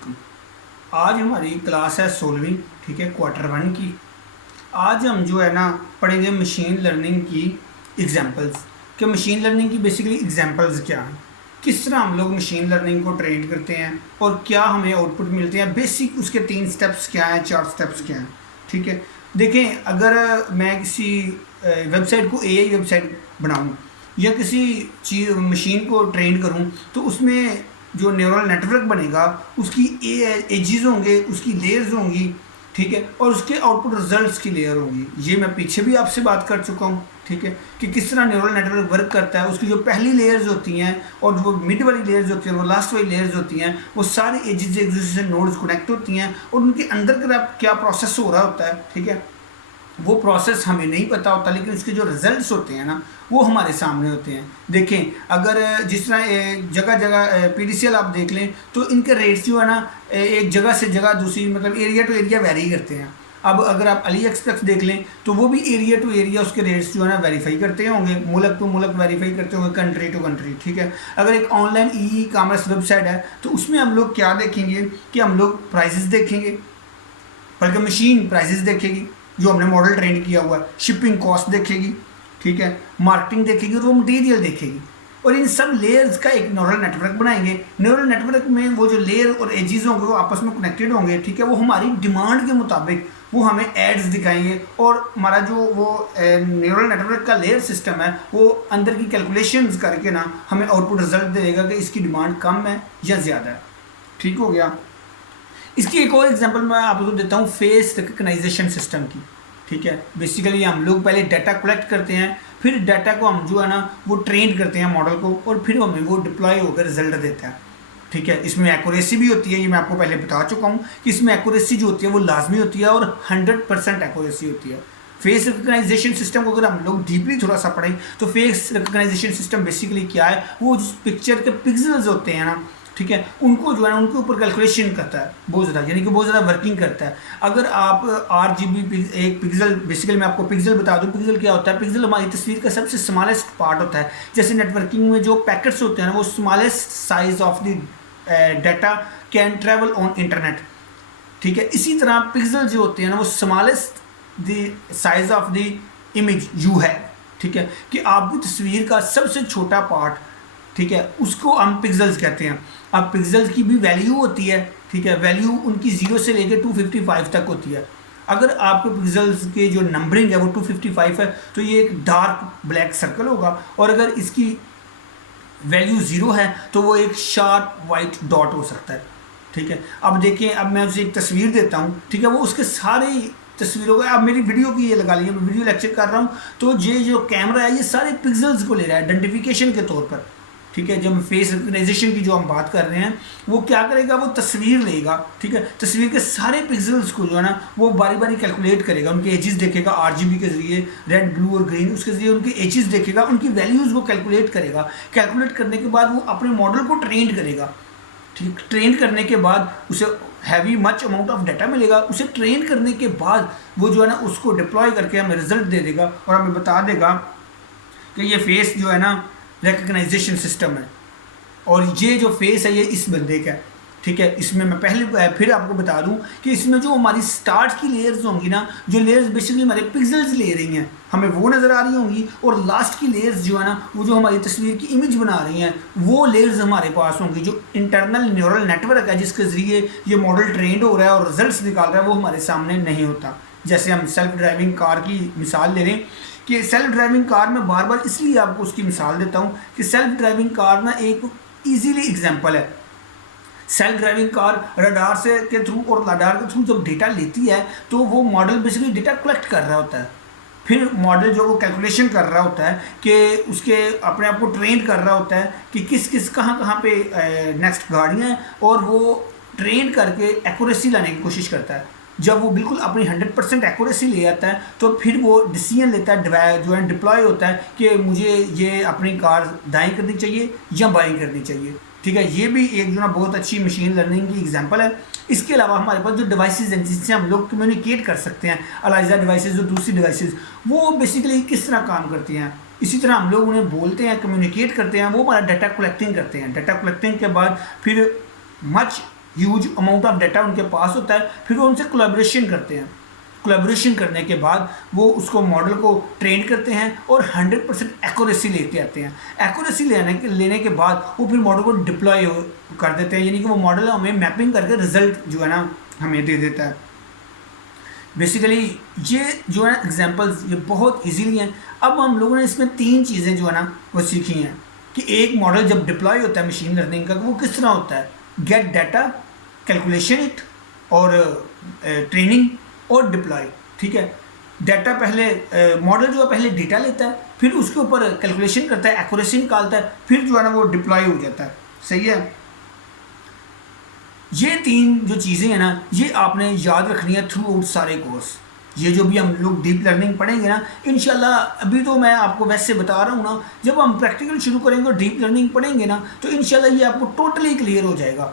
वालेकुम। आज हमारी क्लास है 16वीं, ठीक है, क्वार्टर वन की। आज हम जो है ना पढ़ेंगे मशीन लर्निंग की एग्जांपल्स कि मशीन लर्निंग की बेसिकली एग्जांपल्स क्या हैं, किस तरह हम लोग मशीन लर्निंग को ट्रेन करते हैं और क्या हमें आउटपुट मिलते हैं। बेसिक उसके 3 स्टेप्स क्या हैं, 4 स्टेप्स क्या हैं, ठीक है। देखें, अगर मैं किसी वेबसाइट को एआई वेबसाइट बनाऊँ या किसी चीज़ मशीन को ट्रेन करूँ तो उसमें जो न्यूरल नेटवर्क बनेगा उसकी एजेस होंगे, उसकी लेयर्स होंगी, ठीक है, और उसके आउटपुट रिजल्ट्स की लेयर होगी। ये मैं पीछे भी आपसे बात कर चुका हूँ, ठीक है, कि किस तरह न्यूरल नेटवर्क वर्क करता है। उसकी जो पहली लेयर्स होती हैं और जो मिड वाली लेयर्स होती हैं और वो लास्ट वाली लेयर्स होती हैं, वो सारी एजेस एक दूसरे से नोड्स कनेक्ट होती हैं और उनके अंदर का क्या प्रोसेस हो रहा होता है, ठीक है, वो प्रोसेस हमें नहीं पता होता, लेकिन उसके जो रिजल्ट्स होते हैं ना वो हमारे सामने होते हैं। देखें, अगर जिस तरह जगह जगह पीडीसीएल आप देख लें तो इनके रेट्स जो है ना एक जगह से जगह दूसरी, मतलब एरिया टू एरिया वेरी करते हैं। अब अगर आप अली एक्सप्रेस देख लें तो वो भी एरिया टू एरिया उसके रेट्स जो है ना वेरीफाई करते होंगे, मुल्क टू मुल्क वेरीफाई करते होंगे, कंट्री टू कंट्री, ठीक है। अगर एक ऑनलाइन ई कॉमर्स वेबसाइट है तो उसमें हम लोग क्या देखेंगे कि हम लोग प्राइजेस देखेंगे, बल्कि मशीन प्राइजेस देखेगी जो हमने मॉडल ट्रेन किया हुआ है, शिपिंग कॉस्ट देखेगी, ठीक है, मार्केटिंग देखेगी और वो मटेरियल देखेगी। और इन सब लेयर्स का एक न्यूरल नेटवर्क बनाएंगे। न्यूरल नेटवर्क में वो जो लेयर और एजेस होंगे वो आपस में कनेक्टेड होंगे, ठीक है। वो हमारी डिमांड के मुताबिक वो हमें एड्स दिखाएंगे और हमारा जो वो न्यूरल नेटवर्क का लेयर सिस्टम है वो अंदर की कैलकुलेशंस करके ना हमें आउटपुट रिजल्ट देगा कि इसकी डिमांड कम है या ज़्यादा है, ठीक हो गया। इसकी एक और एग्जांपल मैं आप लोगों को देता हूँ फेस रिकग्नाइजेशन सिस्टम की, ठीक है। बेसिकली हम लोग पहले डाटा कलेक्ट करते हैं, फिर डाटा को हम जो है ना वो ट्रेन करते हैं मॉडल को, और फिर हमें वो डिप्लॉय होकर रिजल्ट देता है, ठीक है। इसमें एक्यूरेसी भी होती है, ये मैं आपको पहले बता चुका हूँ कि इसमें एक्यूरेसी जो होती है वो लाजमी होती है और 100% एक्यूरेसी होती है। फेस रिकग्नाइजेशन सिस्टम को अगर हम लोग डीपली थोड़ा सा पढ़ें तो फेस रिकग्नाइजेशन सिस्टम बेसिकली क्या है, वो जिस पिक्चर के पिक्सल्स होते हैं ना, ठीक है, उनको जो है ना उनके ऊपर कैलकुलेशन करता है बहुत ज़्यादा, यानी कि बहुत ज़्यादा वर्किंग करता है। अगर आप RGB एक पिक्सल, बेसिकली मैं आपको पिक्सल बता दूं, पिक्सल क्या होता है। पिक्सल हमारी तस्वीर का सबसे स्मॉलेस्ट पार्ट होता है। जैसे नेटवर्किंग में जो पैकेट्स होते हैं ना वो smallest size of the data can travel on internet, ठीक है। इसी तरह पिक्सल जो होते हैं ना वो smallest the size of the image you है, ठीक है, कि आपकी तस्वीर का सबसे छोटा पार्ट, ठीक है, उसको हम पिक्सल्स कहते हैं। अब पिक्सल्स की भी वैल्यू होती है, ठीक है, वैल्यू उनकी 0 से लेकर 255 तक होती है। अगर आपके पिक्सल्स के जो नंबरिंग है वो 255 है तो ये एक डार्क ब्लैक सर्कल होगा, और अगर इसकी वैल्यू 0 है तो वो एक शार्प वाइट डॉट हो सकता है, ठीक है। अब देखिए, अब मैं उसे एक तस्वीर देता हूँ, ठीक है, वो उसके सारे तस्वीरों का, अब मेरी वीडियो की ये लगा लीजिए, मैं वीडियो लेक्चर कर रहा हूँ तो ये जो कैमरा है ये सारे पिक्सल्स को ले रहा है आइडेंटिफिकेशन के तौर पर, ठीक है। जब फेस रिकग्नाइजेशन की जो हम बात कर रहे हैं वो क्या करेगा, वो तस्वीर लेगा, ठीक है, तस्वीर के सारे पिक्सल्स को जो है ना वो बारी बारी कैलकुलेट करेगा, उनके एजेस देखेगा RGB के जरिए, रेड ब्लू और ग्रीन, उसके जरिए उनके एजेस देखेगा, उनकी वैल्यूज़ वो कैलकुलेट करेगा। कैलकुलेट करने के बाद वो अपने मॉडल को ट्रेन करेगा, ठीक। ट्रेन करने के बाद उसे heavy much amount of data मिलेगा। उसे ट्रेन करने के बाद वो जो है ना उसको डिप्लॉय करके हमें रिजल्ट दे देगा और हमें बता देगा कि ये फेस जो है ना रिकग्नाइजेशन सिस्टम है और ये जो फेस है ये इस बंदे का है, ठीक है। इसमें मैं पहले फिर आपको बता दूं कि इसमें जो हमारी स्टार्ट की लेयर्स होंगी ना, जो लेयर्स बेसिकली हमारे पिक्सल्स ले रही हैं हमें वो नज़र आ रही होंगी, और लास्ट की लेयर्स जो है ना वो जो हमारी तस्वीर की इमेज बना रही हैं वो लेयर्स हमारे पास होंगी। जो इंटरनल न्यूरल नेटवर्क है जिसके ज़रिए ये मॉडल ट्रेंड हो रहा है और रिजल्ट निकाल रहा है वो हमारे सामने नहीं होता। जैसे हम सेल्फ ड्राइविंग कार की मिसाल ले लें कि सेल्फ ड्राइविंग कार में बार बार इसलिए आपको उसकी मिसाल देता हूँ कि सेल्फ ड्राइविंग कार ना एक ईजीली एग्जांपल है। सेल्फ ड्राइविंग कार रडार से के थ्रू और रडार के थ्रू जब डेटा लेती है तो वो मॉडल बेसिकली डेटा कलेक्ट कर रहा होता है, फिर मॉडल जो वो कैलकुलेशन कर रहा होता है कि उसके अपने आप को ट्रेन कर रहा होता है कि किस किस कहाँ पे नेक्स्ट गाड़ियाँ हैं, और वो ट्रेन करके एक्यूरेसी लाने की कोशिश करता है। जब वो बिल्कुल अपनी 100% एक्यूरेसी ले आता है तो फिर वो डिसीजन लेता है, जो है डिप्लॉय होता है कि मुझे ये अपनी कार दाएं करनी चाहिए या बाएं करनी चाहिए, ठीक है। ये भी एक जो ना बहुत अच्छी मशीन लर्निंग की एग्जांपल है। इसके अलावा हमारे पास जो डिवाइसेस हैं जिससे हम लोग कम्युनिकेट कर सकते हैं, अलग डिवाइसेस जो दूसरी डिवाइसेस, वो बेसिकली किस तरह काम करती हैं। इसी तरह हम लोग उन्हें बोलते हैं, कम्युनिकेट करते हैं, वो हमारा डाटा कलेक्टिंग करते हैं। डाटा कलेक्टिंग के बाद फिर much huge amount of data उनके पास होता है, फिर वो उनसे कोलैबोरेशन करते हैं। कोलैबोरेशन करने के बाद वो उसको मॉडल को ट्रेन करते हैं और 100% एक्यूरेसी लेके आते हैं। एक्यूरेसी लेने के बाद वो फिर मॉडल को डिप्लॉय कर देते हैं, यानी कि वो मॉडल हमें मैपिंग करके रिजल्ट जो है ना हमें दे देता है। बेसिकली ये जो है एग्जांपल्स ये बहुत इजीली हैं। अब हम लोगों ने इसमें 3 चीज़ें जो है ना वो सीखी हैं कि एक मॉडल जब डिप्लॉय होता है मशीन लर्निंग का वो किस तरह होता है, गेट डाटा, कैलकुलेशन इट और ट्रेनिंग और डिप्लॉय। ठीक है, डाटा पहले मॉडल जो है पहले डेटा लेता है, फिर उसके ऊपर कैलकुलेशन करता है, एक्यूरेसी निकालता है, फिर जो है ना वो डिप्लॉय हो जाता है। सही है, ये 3 जो चीज़ें हैं ना ये आपने याद रखनी है थ्रू आउट सारे कोर्स। ये जो भी हम लोग डीप लर्निंग पढ़ेंगे ना इंशाल्लाह, अभी तो मैं आपको वैसे बता रहा हूँ ना, जब हम प्रैक्टिकल शुरू करेंगे और डीप लर्निंग पढ़ेंगे ना तो इंशाल्लाह ये आपको टोटली क्लियर हो जाएगा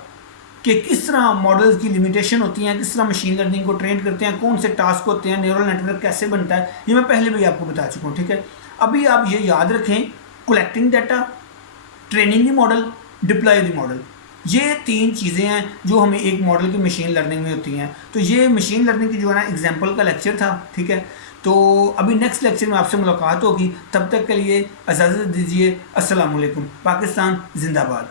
कि किस तरह मॉडल्स की लिमिटेशन होती हैं, किस तरह मशीन लर्निंग को ट्रेन करते हैं, कौन से टास्क होते हैं, न्यूरल नेटवर्क कैसे बनता है, ये मैं पहले भी आपको बता चुका हूँ। ठीक है, अभी आप ये याद रखें, collecting data, training the model, deploy the model, ये 3 चीज़ें हैं जो हमें एक मॉडल की मशीन लर्निंग में होती हैं। तो ये मशीन लर्निंग की जो है ना एग्जाम्पल का लेक्चर था। ठीक है, तो अभी नेक्स्ट लेक्चर में आपसे मुलाकात होगी, तब तक के लिए इजाज़त दीजिए। अस्सलाम वालेकुम। पाकिस्तान जिंदाबाद।